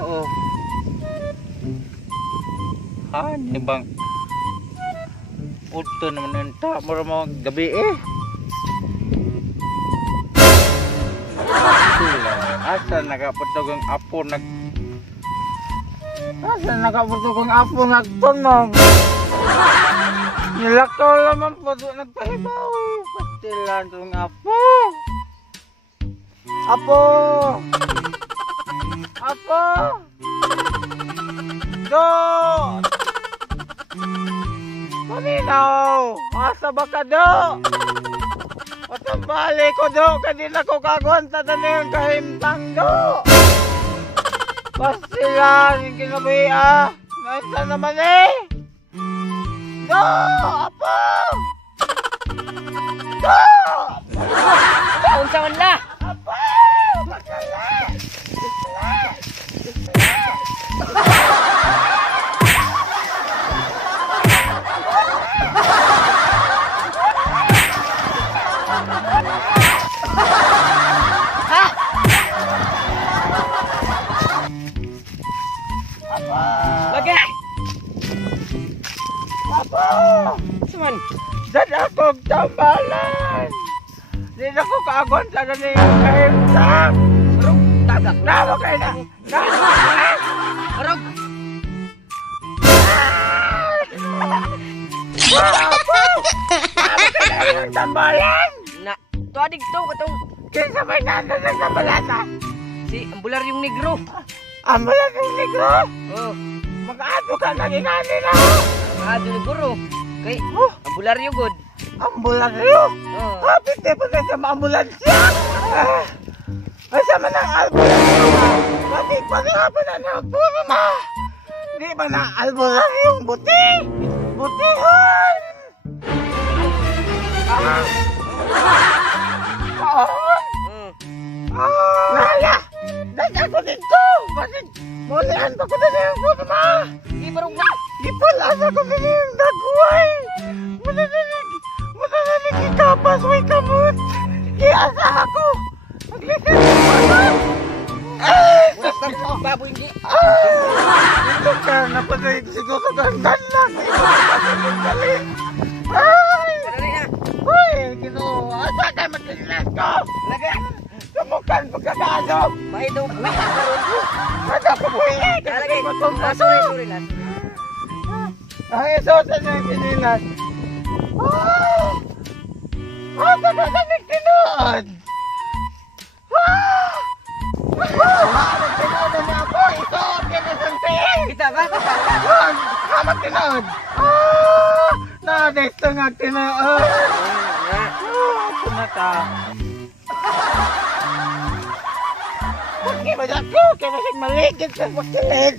Ginoo. Hani bang uto naman enta mura mo gabi eh. Asa nakaputog ang apo nagtunog. Nilakaw naman po doon nagpahibaw. Pastilan itong apo. Apo! Do! Paminaw! Asa ba ka, Do? Patambali ko, Do! Kanina ko kagwanta na yung kahimtang, Do! Pastilan yung kinabi, ah! Nasa naman eh! Do! Apo! Do! Unsa man la? Apo! Bakala! Lagi. Apo! Suman. Dad ako tambalan! Di na ko kaagwan sa na niyo kahimtang! Arog tagak. Nawa kayo na! Arog. Apo! Nawa kayo na yung tambalan! Na tuadig to katong Kinsa may nasa sa tambalan na? si ambularyong negro. Ambulan yung negro! Oh, Mag-ato ka na ginani na! ado ni guro. Kay Oh! ambularyo god. Ambulanyo! Oh. Kapit na pa sa ambulansya! Ay sama ng albularyo! Pati hapon na nagpuro ma! Di ba na albularyong buti? Butihan! Kaon! Lala! Dahil ako dito! Bakit mulihan pa ko na yung puro ma! Ibarog na. Ipalasa ko na yung dagway! Mananalig ikapas, way kamot! Iasa ako! Maglisin ko pa! Uras na baboy hindi. Ito ka, napatay siguro gandan lang! Ay! Kadali na. Uy! Ginoo! Asa ka matilinas ko? Lagi. Sumukan pagkakaano! May do buwi karon. Asa ko buhi! Lagi. Kasi Sorry lang. ang isosa niya yung pinilas. Asa ka na nagtinood? Magtinood na ako! Isuot ka na sa tiil! Kita ba? Magtinood! Nades ito nga tinood! Kumata! Bakit ba ako? Kaya masig maligid sa makilid!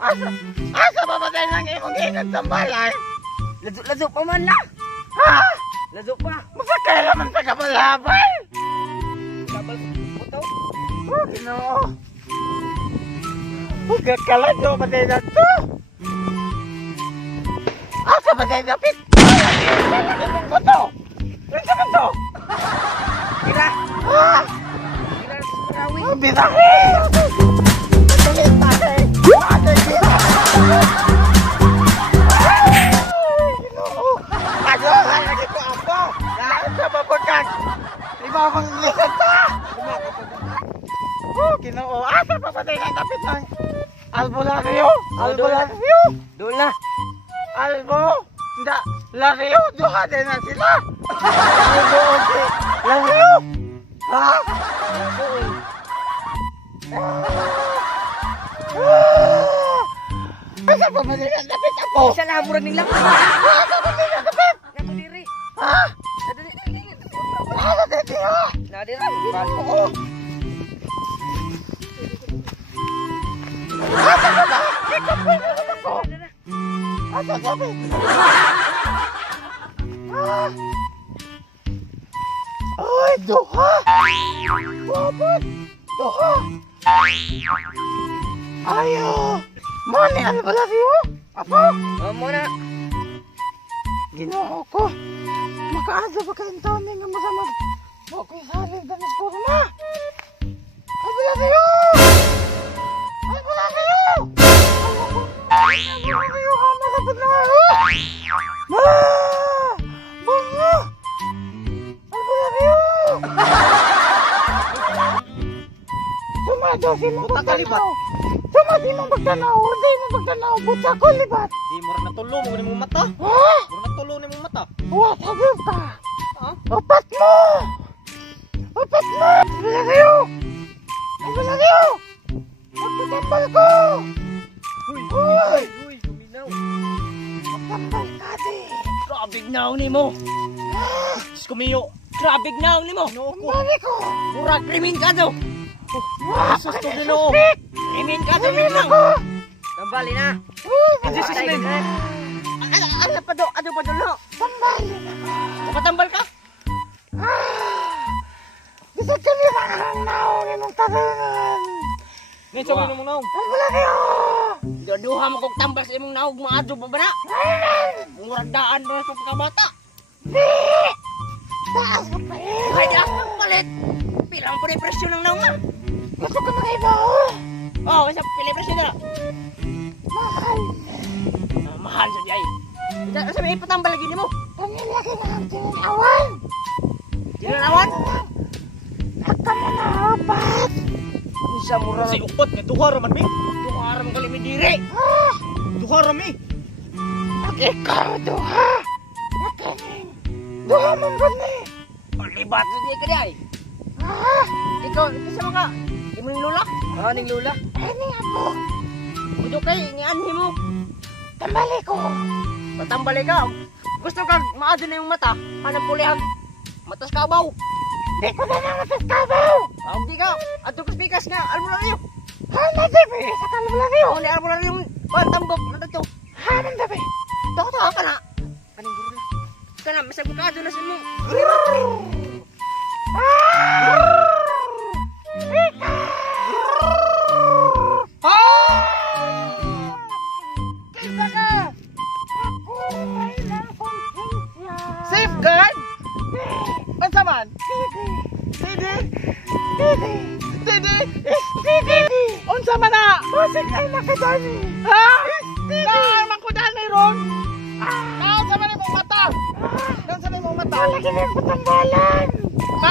Asa ba ba tayo nang imong ingat sa balay? Lazo pa man la. Ha? Lazo pa. Masakay naman sa kabalabay! Kabal putaw. Ginoo! Huwag ka lang do ba tayo na to? Asa ba tayo napit? Ang buto! Ang sa buto! Kira. Ha? Kira rawi. Ang bitahe! Matulit tayo! Ginoo! Kaguhan lagi ko ako! Sa babagkas! Iba akong lisan pa! Ginoo! Asa pa ba tayo ng kapit ng albularyo? Albularyo! Doon na. Albo! Hindi! Laryo! Duha din na sila! Albo! Okay! Laryo! Ha? Asa pa ba tayo ng kapit ako? Isa lang murag ning lang. Asa pa tayo ng kapit? Nato diri. Ha? Dali. Asa dito ha? Na diri. Oo! Asa pa ba? Ikaw pa na naman ako! Asa sabi? Ay, duha! Wabot! Duha! Ayo! Mani, ano ba lagi mo? Apo? Muna. Ginoo ko! Makaasa pa kayong taon nga masama. Huwag ko'y salin na ni Kurma! Ano Albularyo! Albularyo! Albularyo! Malapit na ako! Bunga! Albularyo! Sumado, si mong magtanaw! Sumadi mong magtanaw! Hindi mong magtanaw! Buta ko, libat! Di mo rin natulo mo ni mong mata. Ha? Mo rin natulo ni mong mata. What? Hagil ka! Ha? Upat mo! Upat mo! Albularyo! Albularyo! Magpatambal ko! Uy! Uy, guminaw. Magtambal ka, di! Grabe gnaw ni mo. Diyos ko miyo. Grabe gnaw ni mo. Kumbali ko! Murag krimin ka daw. Sus to Ginoo. Krimin ka daw Sabihin lang. ako! Tambali na. Uy! Ano Patay si ka! Ano pa do? Ano pa do no? Tambalin ako! Patambal ka? Gusto ka niya makakang naong imong tabangan! Ngayon sabi mo naog. Albularyo! Duha mo kong tambal sa imong naog mga adyo ba ba na? Ayun! Murag daan ba sa pagkabata? Di! Taas mo pa eh! Ay, di ako magpalit. Pilang po na presyo ng naong na. Gusto ka makaiba ko! Oh, isa pili presyo na. Mahal! Mahal sa di ay. Sa may patambal lagi ni mo. Pangilaki na ang tininawan! Tinanawan? Haka mo na upat! Isa mura. Si upot nga duha raman mi. Duha ra mo kalimid dire. Ah! Duha ra mi. At ikaw, duha! Nakaning! Duha mong bani! Libat sa di ka di ay. Ah! Ikaw, isa mo ka. Imo ning lula? Ah, ning lula. Ay, ni apo! Ito kay ni anhi mo. Tambali ko! Patambal ka. Gusto ka maadyo na yung mata. Hanap pulihag. Matas kabaw. Di ko na nang mataskabaw! Ah, di ka. Ato ko speakers nga. Albularyo. Hana dabi! Sa kalbularyo! Oh, ni albularyo yung tambok na dito. Hanan dabi! Tawa ka na. Kaning guru na. Kana bisag makadyo na sa mo. Kisa ka! Ako ay nakonsensya! Safeguard? Unsa man? Didi! Didi? Didi! Didi? Didi! Unsa man na? Musik ay nakadani! Ha? Naarman ko danay ron. Naon sa man imong mata? Naon sa imong mata? Malaki na yung patambalan!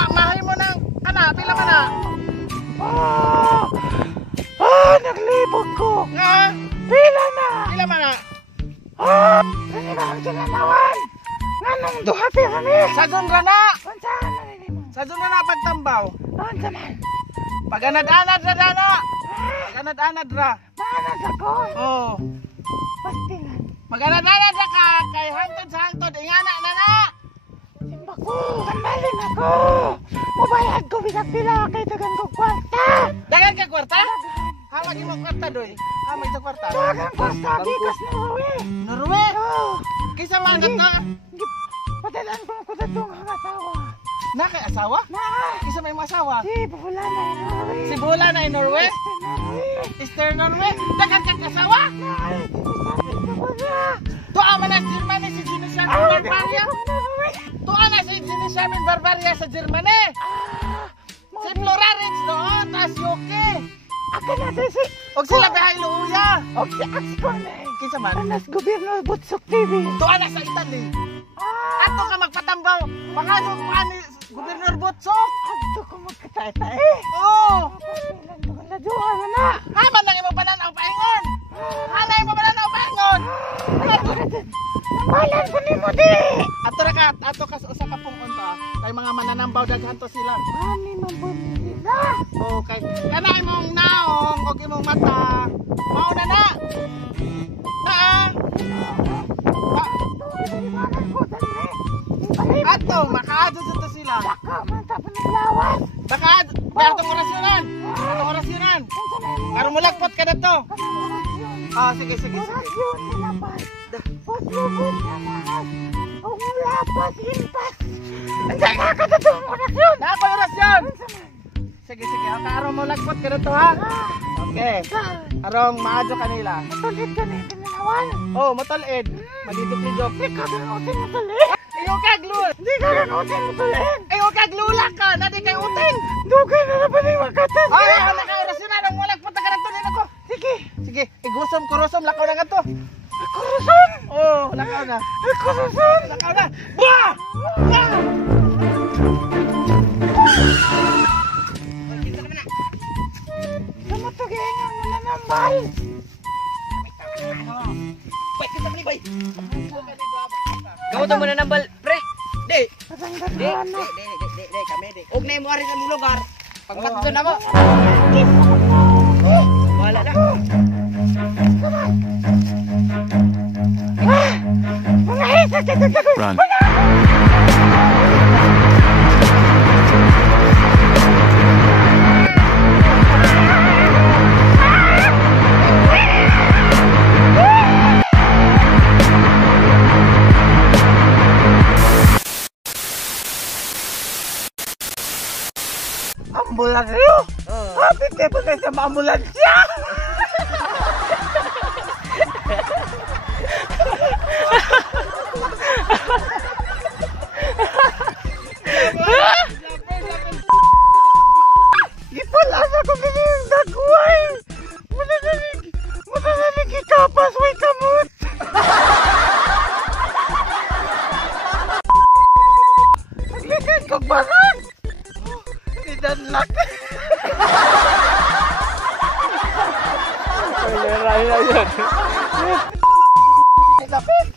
Mahay mo nang kana pila man na? Naglibog ko! Nga? Pila na! Pila man na? Kani ba ang tinanawan? Nga nung duha pyramid! Sa ra na. Unsahan na rin mo? Sa ra na pagtambaw. Unsa man? Paganad-anad ra na. Paganad-anad ra. Maanag ako! Oh. Pastingan! Maganad-anad ra ka kay hangtod sa hangtod ingana na na. Simba ko! Tambalin ako! Mubayad ko bilang-bila kay dagan ko kwarta! Dagan ka kwarta? Hamag imo kwarta doy. Hamag sa kwarta. Dagan kwarta! Gikas na rawi! Norwe. Oh! Kisa man na Padalaan ko ko datong ang asawa! na kay asawa? Na! Kisa may asawa? Si Bula na yung rawi! Si Bula na in Norway? Eastern Norway? Dagan ka asawa? Ay! Sinasabi ko niya! Tuwa man ang Germany si Sinisyamin Barbaria? Tuwa na si Sinisyamin Barbaria sa Germany? Si Florarex doon, tas Yoke. Aka na si... Og sila behay luuya. O si Axco na eh! Kinsa man? Anas Gobyerno Butsok TV! Tuwa na sa Italy. Ato ka magpatambaw. Pangaso ko ani Gobernador Botsok. Adto ko magkatay-tay eh! Oo. Papilan ko na doon na! Haman lang imo pananaw paingon. Hanay mo pananaw paingon. Namalan ko ni mo di! Ato ka sa usa ka pong unta. Kay mga mananambaw daghan to sila. Ani man po nila! Okay. Kana imong naong og imong mata. Mao na na. Ato makaadto sa to sila. Baka man tapos naglawas! Baka atong orasyonan. Atong orasyonan. Karon mulagpot ka dito. Ah, sige. Orasyon nilapas! Paslubod na mahal! Ang lapas impas! Ang saka ka totoong orasyon! Napa orasyon. Sige. Karon mulagpot ka dito ha. Okay. Arong maadto kanila. Tulit ka na yung pinanawan! Oh, matalid. Madidok-lidok. Ikaw na usin mo tulit! Huwag kag lula. Hindi ka kakutin mo tuloy. Ay, huwag kag lula ka. Nadi kay utin. Dugay na naman yung makatas. Ay, nakaoras na nang walang punta ka na to. Ako. Sige. Sige, igusom, kurusom, lakaw na nga to. Kuruson. Oh, lakaw na. Kuruson. Lakaw na. Bah! Bah! Namatugingan mo na nambal. Wait, kita beli, boy. Kamu tuh mana nambal, pre? Di. Di, kami di. Og na mo ari sa mong lugar. Pagpatdo na mo. Wala na. Run. Ambulansyo? Habit kayo pa kayo sa ambulansya! Ipalasa ko din yung dagway! Muna nanig ikapas, way kamot! Naglikan kong barang! Idanlak! Lapit!